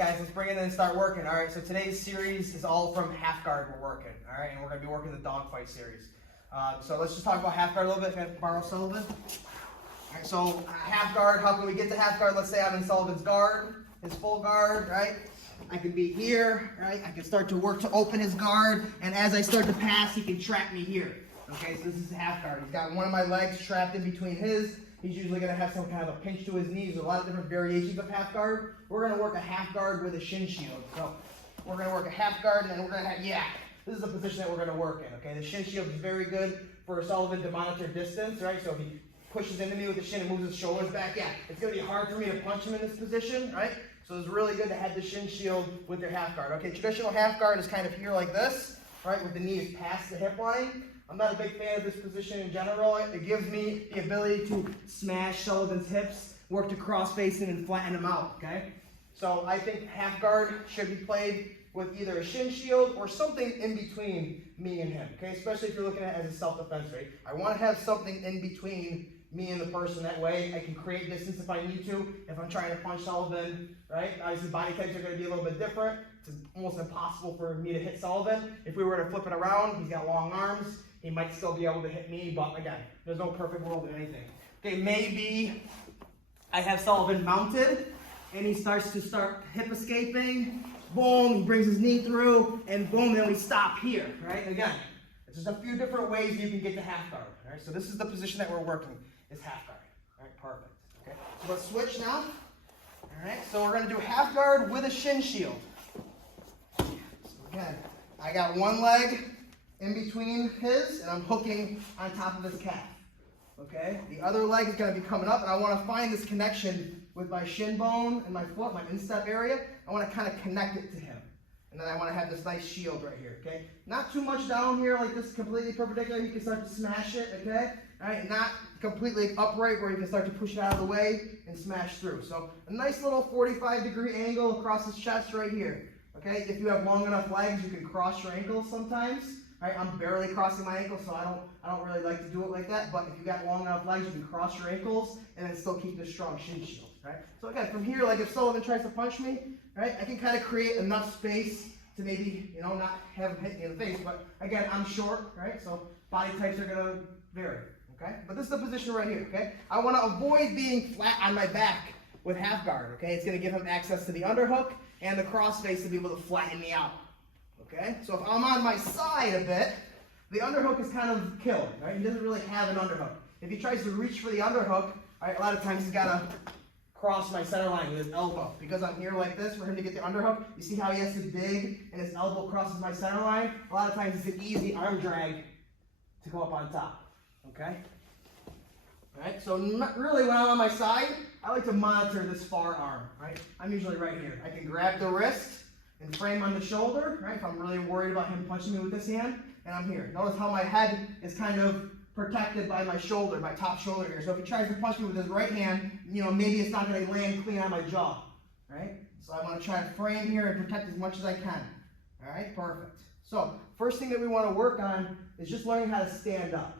guys, let's bring it in and start working. All right, so today's series is all from half guard we're working. All right, and we're going to be working the dogfight series. So let's just talk about half guard a little bit. Can I borrow Sullivan? All right, so half guard, how can we get to half guard? Let's say I'm in Sullivan's guard, his full guard, right? I can be here, right? I can start to work to open his guard, and as I start to pass, he can trap me here. Okay, so this is half guard. He's got one of my legs trapped in between his. He's usually going to have some kind of a pinch to his knees. There's a lot of different variations of half guard. We're going to work a half guard with a shin shield. So we're going to work a half guard, and then we're going to have yak. This is the position that we're going to work in. Okay, the shin shield is very good for Sullivan to monitor distance, right? So if he pushes into me with the shin and moves his shoulders back, yeah, it's going to be hard for me to punch him in this position, right? So it's really good to have the shin shield with your half guard. Okay, traditional half guard is kind of here like this, right, with the knees past the hip line. I'm not a big fan of this position in general. It gives me the ability to smash Sullivan's hips, work to cross facing and flatten him out, okay? So I think half guard should be played with either a shin shield or something in between me and him, okay? Especially if you're looking at it as a self-defense, right? I want to have something in between me and the person. That way I can create distance if I need to. If I'm trying to punch Sullivan, right? Obviously body types are going to be a little bit different. It's almost impossible for me to hit Sullivan. If we were to flip it around, he's got long arms. He might still be able to hit me, but again, there's no perfect world in anything. Okay, maybe I have Sullivan mounted, and he starts hip escaping. Boom, he brings his knee through, and boom, then we stop here, right? Again, there's just a few different ways you can get to half guard, all right? So this is the position that we're working, is half guard, all right? Perfect, okay? So let's switch now, all right? So we're gonna do half guard with a shin shield. So again, I got one leg in between his, and I'm hooking on top of his calf, okay? The other leg is gonna be coming up, and I wanna find this connection with my shin bone and my foot, my instep area. I wanna kind of connect it to him. And then I wanna have this nice shield right here, okay? Not too much down here, like this completely perpendicular. You can start to smash it, okay? All right, not completely upright where you can start to push it out of the way and smash through. So a nice little 45-degree angle across his chest right here, okay? If you have long enough legs, you can cross your ankles sometimes. Right, I'm barely crossing my ankles, so I don't really like to do it like that. But if you got long enough legs, you can cross your ankles and then still keep this strong shin shield. Right. So again, from here, like if Sullivan tries to punch me, right, I can kind of create enough space to maybe not have him hit me in the face. But again, I'm short, right? So body types are gonna vary. Okay. But this is the position right here. Okay. I want to avoid being flat on my back with half guard. Okay. It's gonna give him access to the underhook and the cross face to be able to flatten me out. Okay, so if I'm on my side a bit, the underhook is kind of killed, right? He doesn't really have an underhook. If he tries to reach for the underhook, right, a lot of times he's got to cross my center line with his elbow. Because I'm here like this, for him to get the underhook, you see how he has to dig and his elbow crosses my center line? A lot of times it's an easy arm drag to go up on top, okay? All right, so really when I'm on my side, I like to monitor this far arm, right? I'm usually right here. I can grab the wrist and frame on the shoulder, right? If I'm really worried about him punching me with this hand, and I'm here. Notice how my head is kind of protected by my shoulder, my top shoulder here. So if he tries to punch me with his right hand, maybe it's not going to land clean on my jaw, right? So I want to try to frame here and protect as much as I can. All right, perfect. So first thing that we want to work on is just learning how to stand up,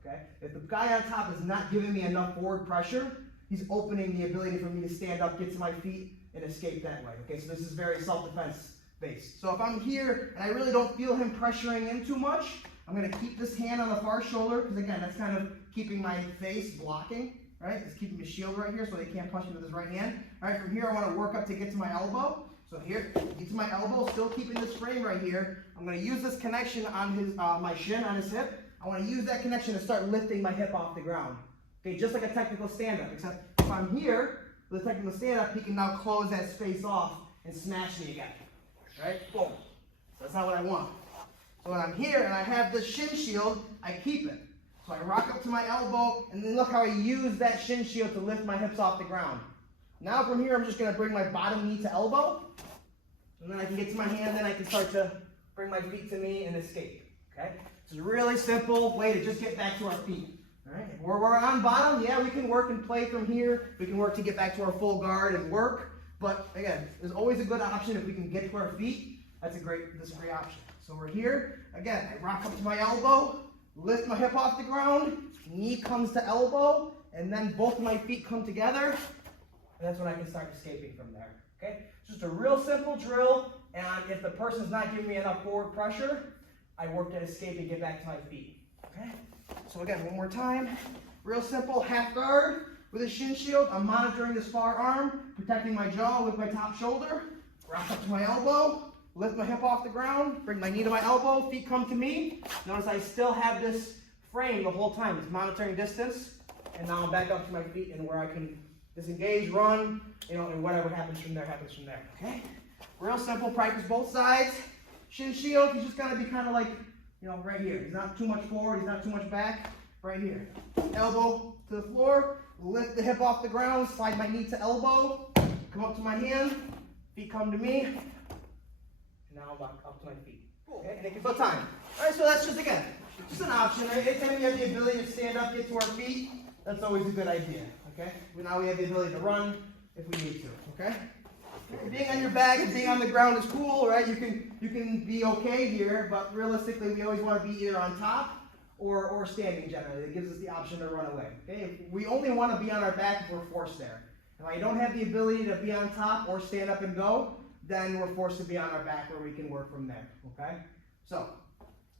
okay? If the guy on top is not giving me enough forward pressure, he's opening the ability for me to stand up, get to my feet, and escape that way. Okay, so this is very self-defense based. So if I'm here and I really don't feel him pressuring in too much, I'm going to keep this hand on the far shoulder, because again, that's kind of keeping my face blocking, right? It's keeping the shield right here so they can't punch me with his right hand. All right, from here I want to work up to get to my elbow. So here, get to my elbow, still keeping this frame right here. I'm going to use this connection on his my shin, on his hip. I want to use that connection to start lifting my hip off the ground. Okay, just like a technical stand-up, except if I'm here, with a technical stand-up, he can now close that space off and smash me again. Right? Boom. So that's not what I want. So when I'm here and I have this shin shield, I keep it. So I rock up to my elbow, and then look how I use that shin shield to lift my hips off the ground. Now from here, I'm just going to bring my bottom knee to elbow, and then I can get to my hand, then I can start to bring my feet to me and escape. Okay? It's a really simple way to just get back to our feet. All right? If we're on bottom, yeah, we can work and play from here. We can work to get back to our full guard and work. But again, there's always a good option if we can get to our feet. That's a great option. So we're here. Again, I rock up to my elbow, lift my hip off the ground, knee comes to elbow, and then both of my feet come together. And that's when I can start escaping from there. Okay? Just a real simple drill, and if the person's not giving me enough forward pressure, I work to escape and get back to my feet. Okay? So again, one more time. Real simple, half guard with a shin shield. I'm monitoring this far arm, protecting my jaw with my top shoulder. Rock up to my elbow, lift my hip off the ground, bring my knee to my elbow, feet come to me. Notice I still have this frame the whole time. It's monitoring distance, and now I'm back up to my feet and where I can disengage, run, and whatever happens from there, okay? Real simple, practice both sides. Shin shield, he's just gotta be kind of like, right here. He's not too much forward, he's not too much back, right here. Elbow to the floor, lift the hip off the ground, slide my knee to elbow, come up to my hand, feet come to me, and now I'm back up to my feet. Okay, and it can fill time. All right, so that's just, again, just an option. Right? Anytime we have the ability to stand up, get to our feet, that's always a good idea. Okay, now we have the ability to run if we need to. Okay, being on your back and being on the ground is cool, right? You can be okay here, but realistically, we always want to be either on top or standing generally. It gives us the option to run away. Okay, we only want to be on our back if we're forced there. If I don't have the ability to be on top or stand up and go, then we're forced to be on our back where we can work from there. Okay, so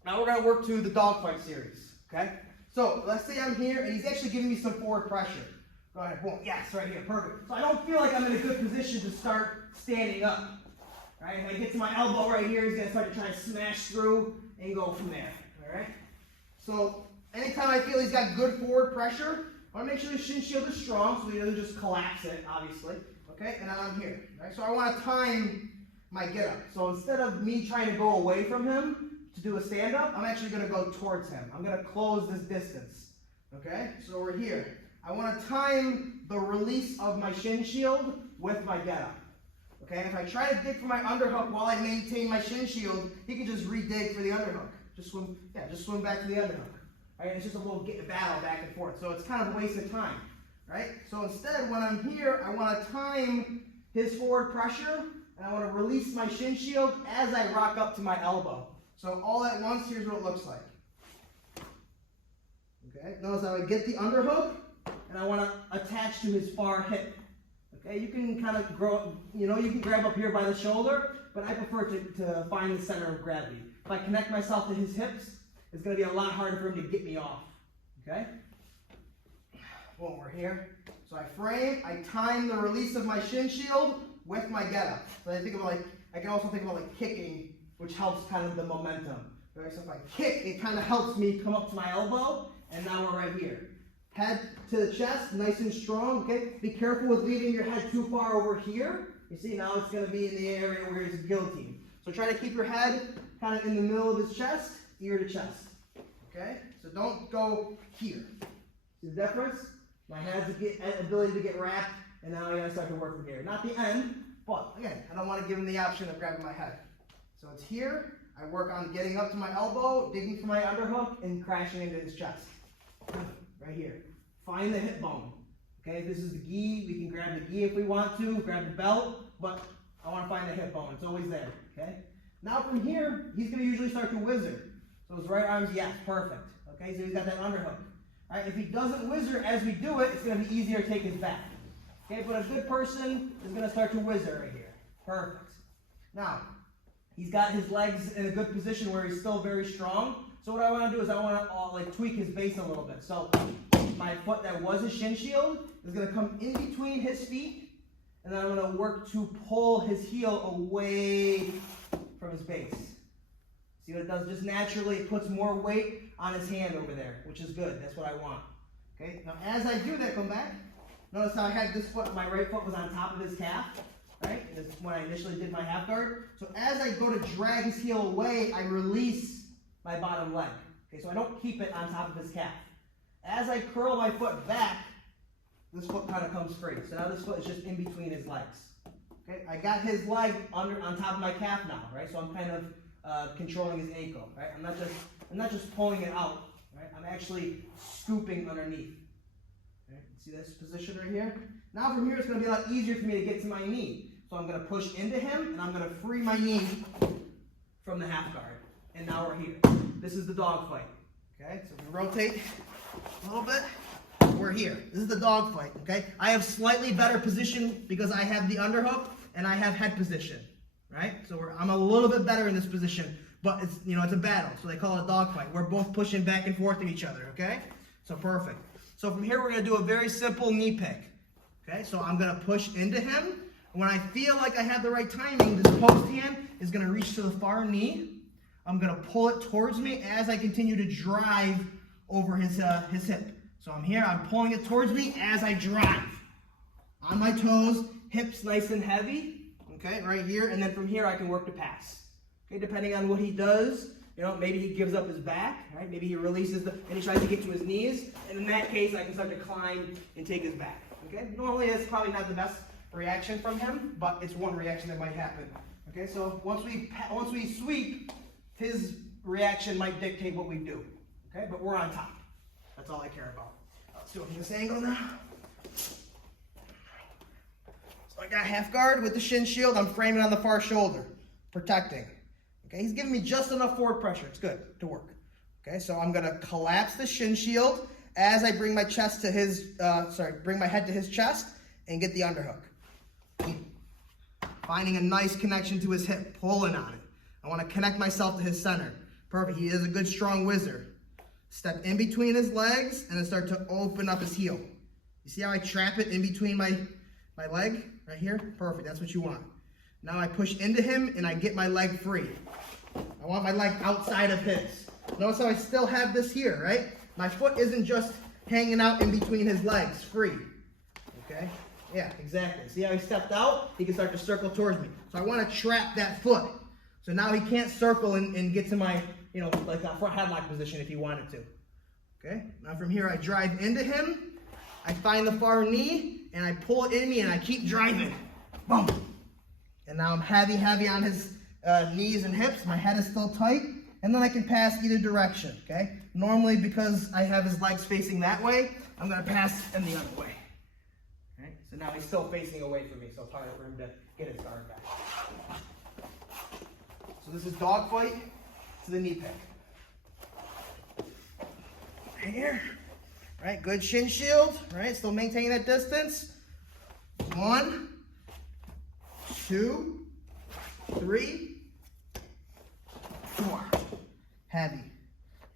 now we're going to work to the dogfight series. Okay, so let's say I'm here and he's actually giving me some forward pressure. Go ahead, boom, yes, right here, perfect. So I don't feel like I'm in a good position to start standing up. Right, if I get to my elbow right here, he's going to start to try and smash through and go from there. All right, so anytime I feel he's got good forward pressure, I want to make sure the shin shield is strong so he doesn't just collapse it, obviously. Okay, and now I'm here. Right, so I want to time my get up. So instead of me trying to go away from him to do a stand up, I'm actually going to go towards him. I'm going to close this distance. Okay, so we're here. I want to time the release of my shin shield with my get up. Okay, if I try to dig for my underhook while I maintain my shin shield, he can just re-dig for the underhook. Just swim back to the underhook. Right, it's just a little battle back and forth. So it's kind of a waste of time. Right? So instead, when I'm here, I want to time his forward pressure, and I want to release my shin shield as I rock up to my elbow. So all at once, here's what it looks like. Okay, notice how I get the underhook, and I want to attach to his far hip. Okay, you can kind of you can grab up here by the shoulder, but I prefer to find the center of gravity. If I connect myself to his hips, it's going to be a lot harder for him to get me off. Okay? Boom, we're here. So I frame, I time the release of my shin shield with my get up. So I can also think about like kicking, which helps kind of the momentum. Right? So if I kick, it kind of helps me come up to my elbow, and now we're right here. Head to the chest, nice and strong, okay? Be careful with leaving your head too far over here. You see, now it's going to be in the area where it's guillotine. So try to keep your head kind of in the middle of his chest, ear to chest, okay? So don't go here. See the difference? My head's ability to get wrapped, and now I got to start to work from here. Not the end, but again, I don't want to give him the option of grabbing my head. So it's here. I work on getting up to my elbow, digging for my underhook, and crashing into his chest. Right here. Find the hip bone. Okay, this is the gi. We can grab the gi if we want to, grab the belt, but I want to find the hip bone. It's always there. Okay? Now from here, he's going to usually start to whizzer. So his right arm's, yes, perfect. Okay, so he's got that underhook. All right, if he doesn't whizzer as we do it, it's going to be easier to take his back. Okay, but a good person is going to start to whizzer right here. Perfect. Now, he's got his legs in a good position where he's still very strong. So what I want to do is I want to tweak his base a little bit. So my foot that was a shin shield is going to come in between his feet, and then I'm going to work to pull his heel away from his base. See what it does? Just naturally, it puts more weight on his hand over there, which is good. That's what I want. Okay. Now as I do that, come back. Notice how I had this foot, my right foot was on top of his calf. Right? This is when I initially did my half guard. So as I go to drag his heel away, I release my bottom leg. Okay, so I don't keep it on top of his calf. As I curl my foot back, this foot kind of comes free. So now this foot is just in between his legs. Okay, I got his leg on top of my calf now, right? So I'm kind of controlling his ankle, right? I'm not just pulling it out, right? I'm actually scooping underneath. Okay, see this position right here? Now from here, it's going to be a lot easier for me to get to my knee. So I'm going to push into him, and I'm going to free my knee from the half guard. And now we're here. This is the dog fight. Okay, so if we rotate a little bit, we're here. This is the dog fight. Okay, I have slightly better position because I have the underhook and I have head position, right? So I'm a little bit better in this position, but it's, it's a battle. So they call it a dogfight. We're both pushing back and forth at each other, okay? So perfect. So from here, we're going to do a very simple knee pick, okay? So I'm going to push into him. When I feel like I have the right timing, this post hand is going to reach to the far knee. I'm going to pull it towards me as I continue to drive over his hip. So I'm here, I'm pulling it towards me as I drive. On my toes, hips nice and heavy, okay, right here, and then from here I can work to pass. Okay, depending on what he does, maybe he gives up his back, right? Maybe he releases and he tries to get to his knees, and in that case I can start to climb and take his back. Okay, normally it's probably not the best reaction from him, but it's one reaction that might happen. Okay, so once we sweep, his reaction might dictate what we do. Okay, but we're on top. That's all I care about. Let's do it from this angle now. So I got half guard with the shin shield. I'm framing on the far shoulder, protecting. Okay, he's giving me just enough forward pressure. It's good to work. Okay, so I'm gonna collapse the shin shield as I bring my chest to his, bring my head to his chest and get the underhook. Finding a nice connection to his hip, pulling on it. I want to connect myself to his center. Perfect. He is a good strong whizzer. Step in between his legs and then start to open up his heel. You see how I trap it in between my leg right here? Perfect. That's what you want. Now I push into him and I get my leg free. I want my leg outside of his. Notice how I still have this here, right? My foot isn't just hanging out in between his legs, free. Okay? Yeah, exactly. See how he stepped out? He can start to circle towards me. So I want to trap that foot. So now he can't circle and get to my, like a front headlock position if he wanted to. Okay? Now from here I drive into him. I find the far knee and I pull it in me and I keep driving. Boom. And now I'm heavy on his knees and hips. My head is still tight. And then I can pass either direction. Okay? Normally, because I have his legs facing that way, I'm going to pass in the other way. Okay? So now he's still facing away from me, so it's harder for him to get his guard back. So this is dogfight to the knee pick. Right here. Right, good shin shield. Right, still maintaining that distance. 1, 2, 3, 4. Heavy.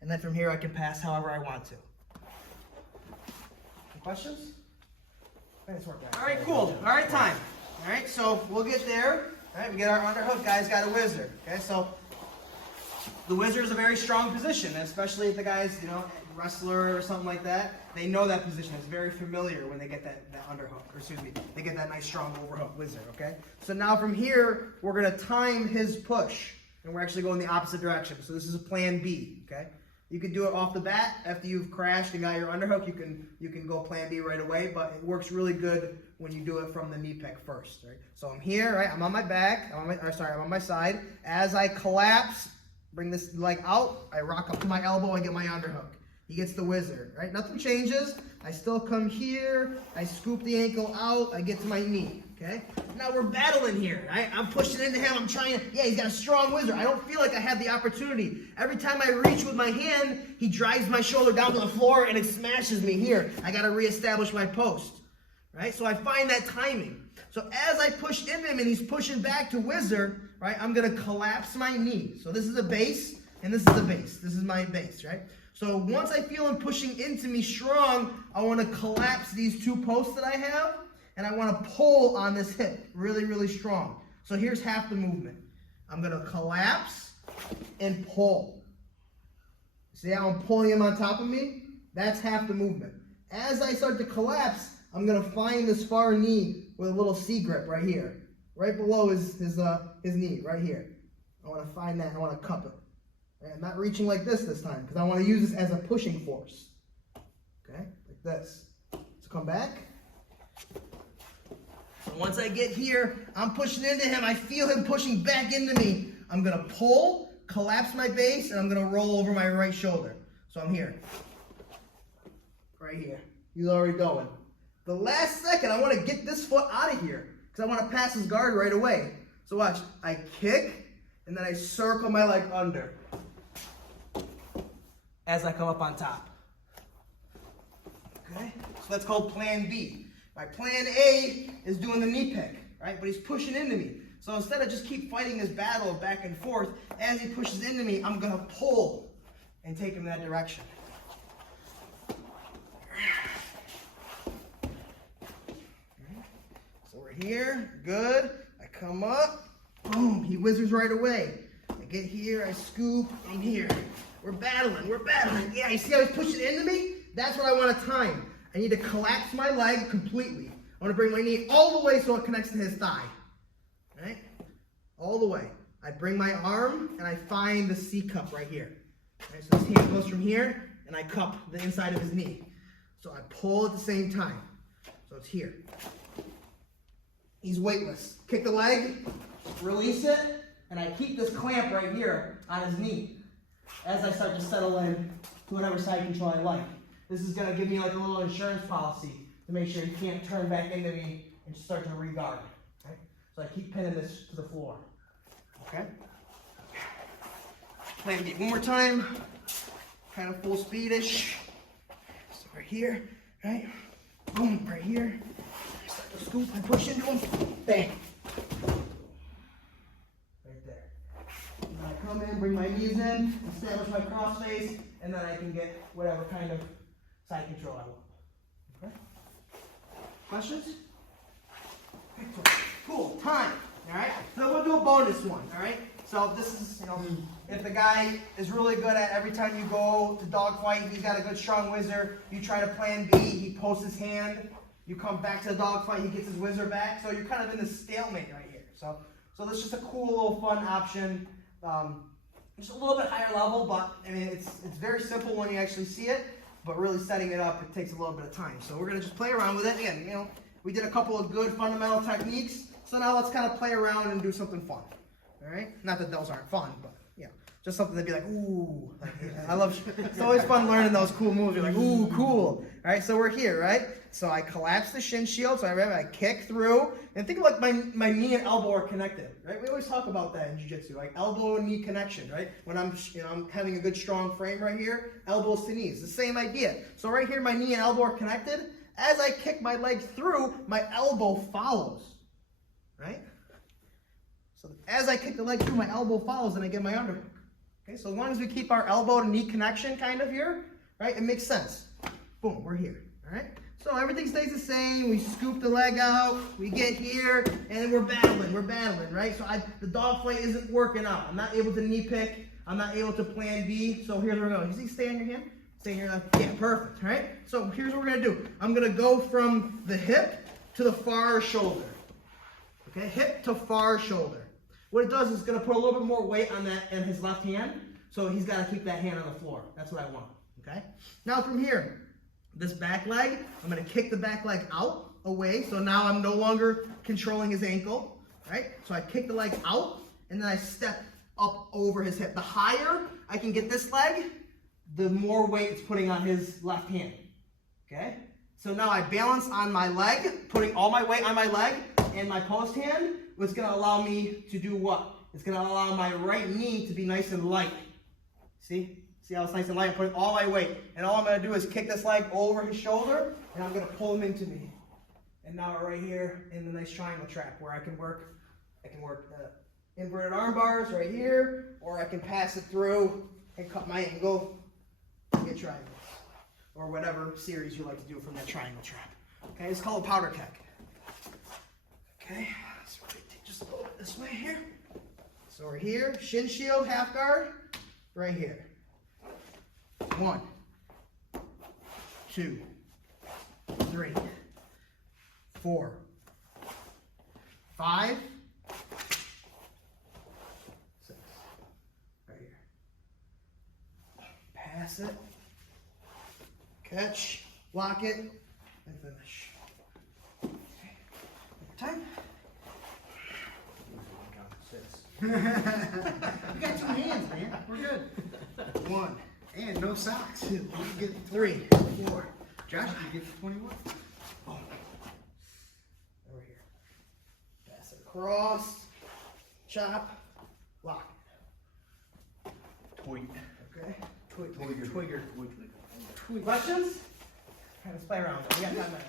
And then from here I can pass however I want to. Any questions? All right, cool. All right, time. All right, so we'll get there. All right, we get our underhook. Guy's got a whizzer. Okay, so the whizzer is a very strong position, especially if the guy's, wrestler or something like that. They know that position. It's very familiar when they get that underhook, or excuse me, they get that nice strong overhook whizzer. Okay, so now from here we're gonna time his push, and we're actually going the opposite direction. So this is a plan B. Okay. You can do it off the bat after you've crashed and got your underhook. You can go plan B right away, but it works really good when you do it from the knee pick first, right? So I'm here, right? I'm on my back. I'm on my side. As I collapse, bring this leg out. I rock up to my elbow and get my underhook. He gets the whizzer, right? Nothing changes. I still come here. I scoop the ankle out. I get to my knee. Okay? Now we're battling here, right? I'm pushing into him. I'm trying to, he's got a strong whizzer. I don't feel like I have the opportunity. Every time I reach with my hand, he drives my shoulder down to the floor and it smashes me here. I got to reestablish my post, right? So I find that timing. So as I push into him and he's pushing back to whizzer, right, I'm going to collapse my knee. So this is a base and this is a base. This is my base, right? So once I feel him pushing into me strong, I want to collapse these two posts that I have. And I want to pull on this hip really, really strong. So here's half the movement. I'm going to collapse and pull. See how I'm pulling him on top of me? That's half the movement. As I start to collapse, I'm going to find this far knee with a little C grip right here. Right below his knee, right here. I want to find that and I want to cup it. Right? I'm not reaching like this time because I want to use this as a pushing force. Okay? Like this. So come back. Once I get here, I'm pushing into him. I feel him pushing back into me. I'm going to pull, collapse my base, and I'm going to roll over my right shoulder. So I'm here. Right here. He's already going. The last second, I want to get this foot out of here because I want to pass his guard right away. So watch. I kick, and then I circle my leg under as I come up on top. Okay? So that's called plan B. My plan A is doing the knee pick. right? But he's pushing into me. So instead of just keep fighting this battle back and forth, as he pushes into me, I'm going to pull and take him that direction. So we're here, good. I come up, boom, he whizzes right away. I get here, I scoop, I'm here. We're battling. Yeah, you see how he's pushing into me? That's what I want to time. I need to collapse my leg completely. I want to bring my knee all the way so it connects to his thigh. Right? All the way. I bring my arm and I find the C cup right here. Right, so his hand goes from here and I cup the inside of his knee. So I pull at the same time. So it's here. He's weightless. Kick the leg, release it, and I keep this clamp right here on his knee as I start to settle in to whatever side control I like. This is going to give me like a little insurance policy to make sure he can't turn back into me and start to re-guard. Okay? So I keep pinning this to the floor. Okay? Plan B one more time. Kind of full speed-ish. So right here, right? Boom, right here. I start to scoop and push into him. Bang. Right there. And I come in, bring my knees in, establish my cross face, and then I can get whatever kind of side control I want. Okay? Questions? Excellent. Cool. Time. All right. So we'll do a bonus one. All right. So this is, if the guy is really good at every time you go to dogfight, he's got a good strong whizzer. You try to plan B. He posts his hand. You come back to the dogfight. He gets his whizzer back. So you're kind of in this stalemate right here. So that's just a cool little fun option. Just a little bit higher level, but I mean it's very simple when you actually see it. But really setting it up, it takes a little bit of time. So we're gonna just play around with it. Again, we did a couple of good fundamental techniques. So now let's kind of play around and do something fun. All right? Not that those aren't fun, but just something to be like, ooh. Like, I love. It's always fun learning those cool moves. You're like, ooh, cool. All right, so we're here, right? So I collapse the shin shield. So I kick through, and think of like my knee and elbow are connected, right? We always talk about that in jiu-jitsu, like elbow and knee connection, right? When I'm having a good strong frame right here, elbows to knees, the same idea. So right here, my knee and elbow are connected. As I kick my leg through, my elbow follows, right? So as I kick the leg through, my elbow follows, and I get my underhook. Okay, so as long as we keep our elbow to knee connection kind of here, right, it makes sense. Boom, we're here, all right? So everything stays the same. We scoop the leg out, we get here, and then we're battling, right? So the dog fight isn't working out. I'm not able to knee pick. I'm not able to plan B. So here's where we're going. You see, stay on your hand? Stay here. Yeah, perfect, right? So here's what we're going to do. I'm going to go from the hip to the far shoulder. Okay, hip to far shoulder. What it does is it's going to put a little bit more weight on his left hand, so he's got to keep that hand on the floor. That's what I want, okay? Now from here, this back leg, I'm going to kick the back leg out, away, so now I'm no longer controlling his ankle, right? So I kick the leg out, and then I step up over his hip. The higher I can get this leg, the more weight it's putting on his left hand, okay? So now I balance on my leg, putting all my weight on my leg, and my post hand was going to allow me to do what? It's going to allow my right knee to be nice and light. See? See how it's nice and light? I'm putting all my weight. And all I'm going to do is kick this leg over his shoulder, and I'm going to pull him into me. And now we're right here in the nice triangle trap where I can work inverted arm bars right here, or I can pass it through and cut my angle and get triangles. Or whatever series you like to do from that triangle trap. Okay, it's called a powder keg. Okay, so we're going to just go this way here. So we're here, shin shield, half guard, right here. 1, 2, 3, 4, 5, 6. Right here. Pass it, catch, lock it, and finish. Time. We got 2 hands, man. We're good. 1 and no socks. 2, You get 3, 4. Josh, you get 21. Oh. Over here. Pass it across. Chop. Lock. Twig. Okay. Twigger. Questions? Let's play around. We got 5 minutes.